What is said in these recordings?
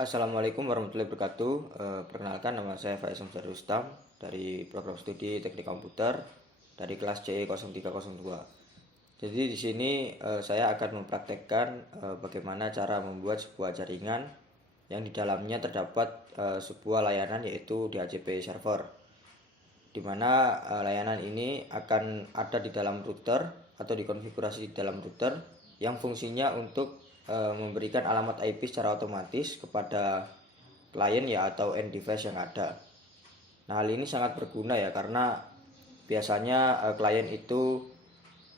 Assalamualaikum warahmatullahi wabarakatuh. Perkenalkan, nama saya Faiz Hamzah Rustam dari program studi Teknik Komputer dari kelas CE 0302. Jadi di sini saya akan mempraktekkan bagaimana cara membuat sebuah jaringan yang di dalamnya terdapat sebuah layanan, yaitu DHCP server, di mana layanan ini akan ada di dalam router atau dikonfigurasi di dalam router yang fungsinya untuk memberikan alamat IP secara otomatis kepada klien ya atau end device yang ada. Nah, hal ini sangat berguna ya, karena biasanya klien itu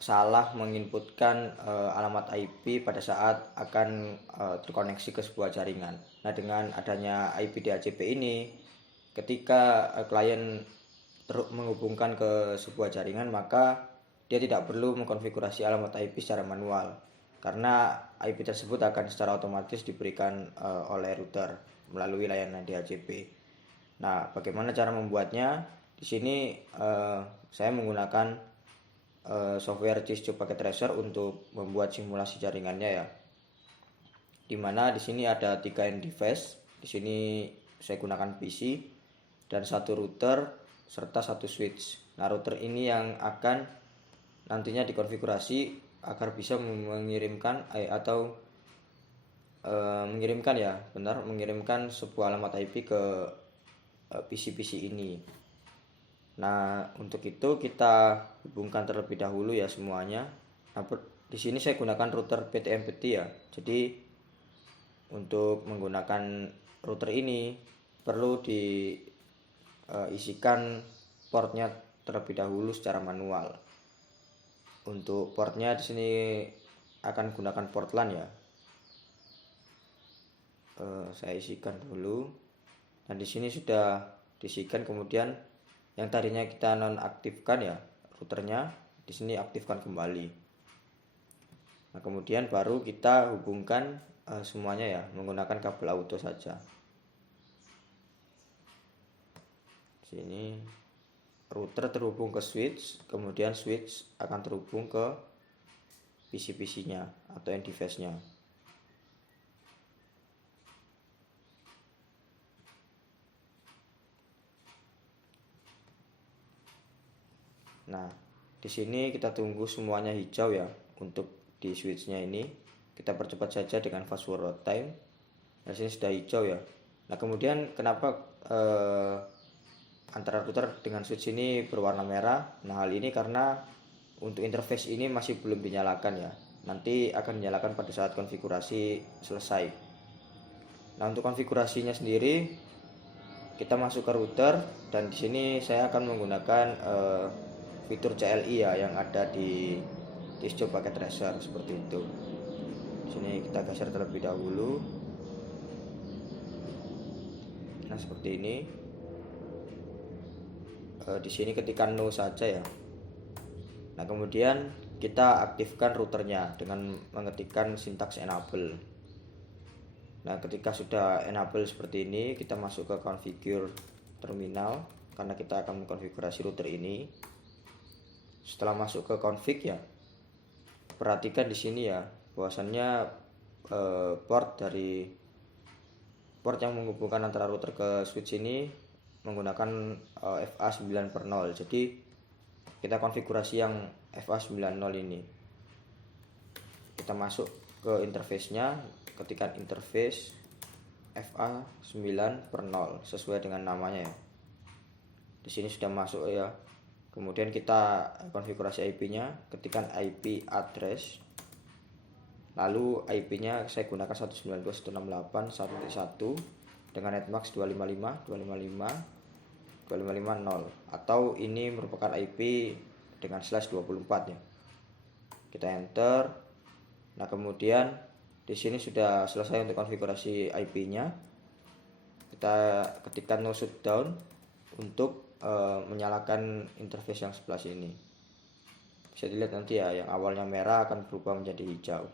salah menginputkan alamat IP pada saat akan terkoneksi ke sebuah jaringan. Nah, dengan adanya IP DHCP ini, ketika klien menghubungkan ke sebuah jaringan, maka dia tidak perlu mengkonfigurasi alamat IP secara manual, karena IP tersebut akan secara otomatis diberikan oleh router melalui layanan DHCP. Nah, bagaimana cara membuatnya? Di sini saya menggunakan software Cisco Packet Tracer untuk membuat simulasi jaringannya ya. Dimana di sini ada 3 end device. Di sini saya gunakan PC dan satu router serta satu switch. Nah, router ini yang akan nantinya dikonfigurasi agar bisa mengirimkan mengirimkan sebuah alamat IP ke PC-PC ini. Nah, untuk itu kita hubungkan terlebih dahulu ya semuanya. Nah, di sini saya gunakan router PTMPT ya. Jadi untuk menggunakan router ini perlu diisikan portnya terlebih dahulu secara manual. Untuk portnya di sini akan gunakan port LAN ya. Saya isikan dulu. Dan di sini sudah diisikan, kemudian yang tadinya kita nonaktifkan ya routernya, di sini aktifkan kembali. Nah, kemudian baru kita hubungkan semuanya ya menggunakan kabel auto saja. Sini router terhubung ke switch, kemudian switch akan terhubung ke PC-PC-nya atau end device-nya. Nah, di sini kita tunggu semuanya hijau ya. Untuk di switch-nya ini kita percepat saja dengan fast forward time. Nah, sini sudah hijau ya. Nah, kemudian kenapa antara router dengan switch ini berwarna merah? Nah, hal ini karena untuk interface ini masih belum dinyalakan ya. Nanti akan dinyalakan pada saat konfigurasi selesai. Nah, untuk konfigurasinya sendiri kita masuk ke router, dan di sini saya akan menggunakan fitur CLI ya yang ada di Cisco Packet Tracer seperti itu. Di sini kita geser terlebih dahulu. Nah, seperti ini. Di sini ketikkan no saja ya. Nah, kemudian kita aktifkan routernya dengan mengetikkan sintaks enable. Nah, ketika sudah enable seperti ini, kita masuk ke configure terminal karena kita akan mengkonfigurasi router ini. Setelah masuk ke config ya, perhatikan di sini ya bahwasannya port yang menghubungkan antara router ke switch ini menggunakan FA9/0. Jadi kita konfigurasi yang FA90 ini. Kita masuk ke interface-nya, ketikkan interface FA9/0 sesuai dengan namanya ya. Di sini sudah masuk ya. Kemudian kita konfigurasi IP-nya, ketikkan IP address. Lalu IP-nya saya gunakan 192.168.1.1 dengan netmask 255.255.255.0, atau ini merupakan IP dengan /24 ya. Kita enter. Nah, kemudian di sini sudah selesai untuk konfigurasi IP-nya. Kita ketikkan no shutdown untuk menyalakan interface yang sebelah sini. Bisa dilihat nanti ya, yang awalnya merah akan berubah menjadi hijau.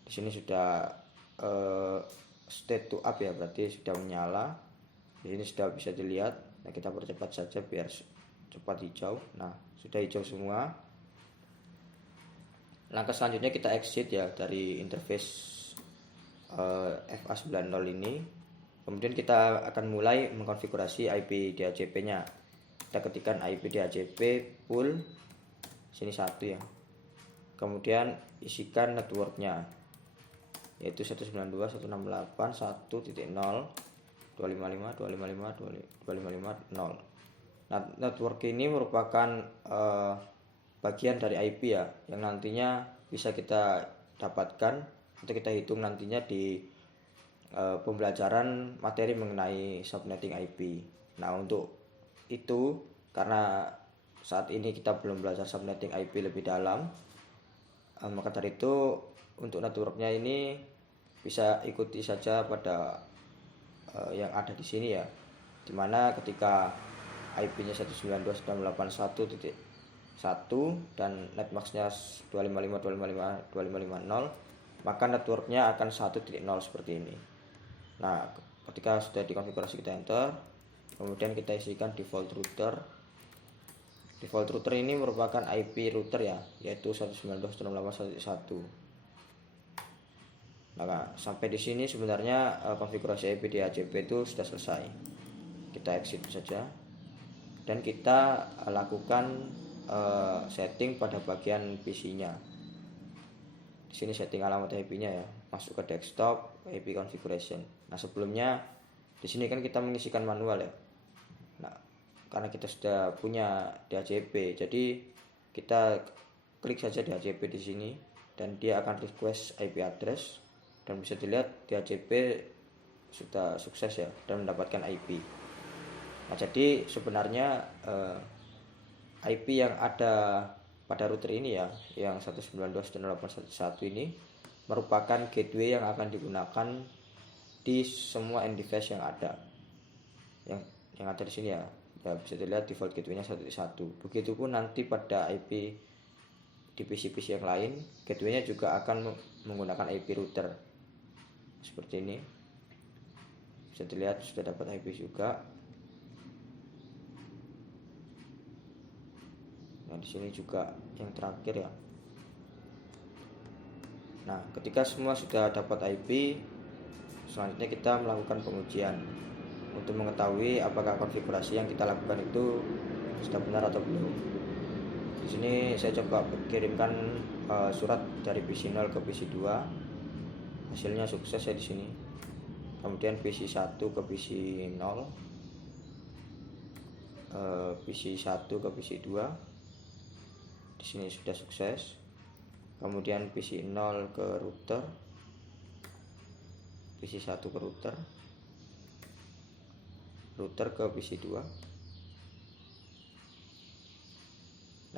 Di sini sudah state to up ya, berarti sudah menyala. Di sini sudah bisa dilihat. Nah, kita percepat saja biar cepat hijau. Nah, sudah hijau semua. Langkah selanjutnya kita exit ya dari interface FA90 ini. Kemudian kita akan mulai mengkonfigurasi IP DHCP-nya. Kita ketikkan IP DHCP full sini 1 ya. Kemudian isikan networknya, yaitu 192.168.1.0.255.255.255.0. Nah, network ini merupakan bagian dari IP ya, yang nantinya bisa kita dapatkan atau kita hitung nantinya di pembelajaran materi mengenai subnetting IP. Nah, untuk itu, karena saat ini kita belum belajar subnetting IP lebih dalam, maka dari itu untuk networknya ini bisa ikuti saja pada yang ada di sini ya, dimana ketika IP-nya 192.168.1.1 dan netmasknya 255.255.255.0, maka networknya akan 1.0 seperti ini. Nah, ketika sudah dikonfigurasi, kita enter, kemudian kita isikan default router. Default router ini merupakan IP router ya, yaitu 192.168.1.1. Nah, sampai di sini sebenarnya konfigurasi IP DHCP itu sudah selesai. Kita exit saja dan kita lakukan setting pada bagian PC-nya. Di sini setting alamat IP-nya ya, masuk ke desktop, IP configuration. Nah, sebelumnya di sini kan kita mengisikan manual ya. Nah, karena kita sudah punya DHCP, jadi kita klik saja DHCP di sini dan dia akan request IP address, dan bisa dilihat DHCP sudah sukses ya dan mendapatkan IP. Nah, jadi sebenarnya IP yang ada pada router ini ya, yang 192.168.1.1 ini merupakan gateway yang akan digunakan di semua end device yang ada. Yang ada di sini ya. Ya, bisa dilihat default gateway-nya 1.1. Begitupun nanti pada IP di PC-PC yang lain, gateway-nya juga akan menggunakan IP router. Seperti ini. Bisa dilihat sudah dapat IP juga. Nah, di sini juga yang terakhir ya. Nah, ketika semua sudah dapat IP, selanjutnya kita melakukan pengujian untuk mengetahui apakah konfigurasi yang kita lakukan itu sudah benar atau belum. Di sini saya coba kirimkan surat dari PC0 ke PC2. Hasilnya sukses ya di sini. Kemudian PC1 ke PC0, PC1 ke PC2. Di sini sudah sukses. Kemudian PC0 ke router, PC1 ke router, router ke PC2.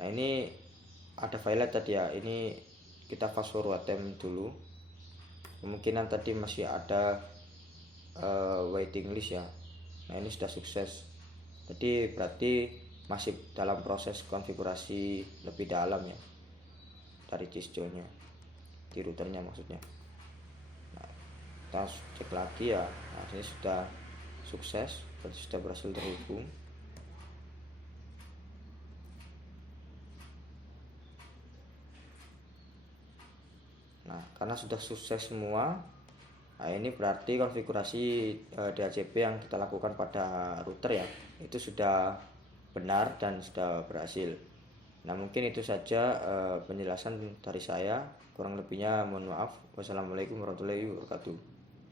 Nah, ini ada file tadi ya, ini kita fast forward time dulu. Kemungkinan tadi masih ada waiting list ya. Nah, ini sudah sukses. Jadi berarti masih dalam proses konfigurasi lebih dalam ya, dari distro-nya, di routernya maksudnya. Nah, kita cek lagi ya. Nah, ini sudah sukses, berarti sudah berhasil terhubung. Nah, karena sudah sukses semua, nah ini berarti konfigurasi DHCP yang kita lakukan pada router ya, itu sudah benar dan sudah berhasil. Nah, mungkin itu saja penjelasan dari saya. Kurang lebihnya mohon maaf. Wassalamualaikum warahmatullahi wabarakatuh.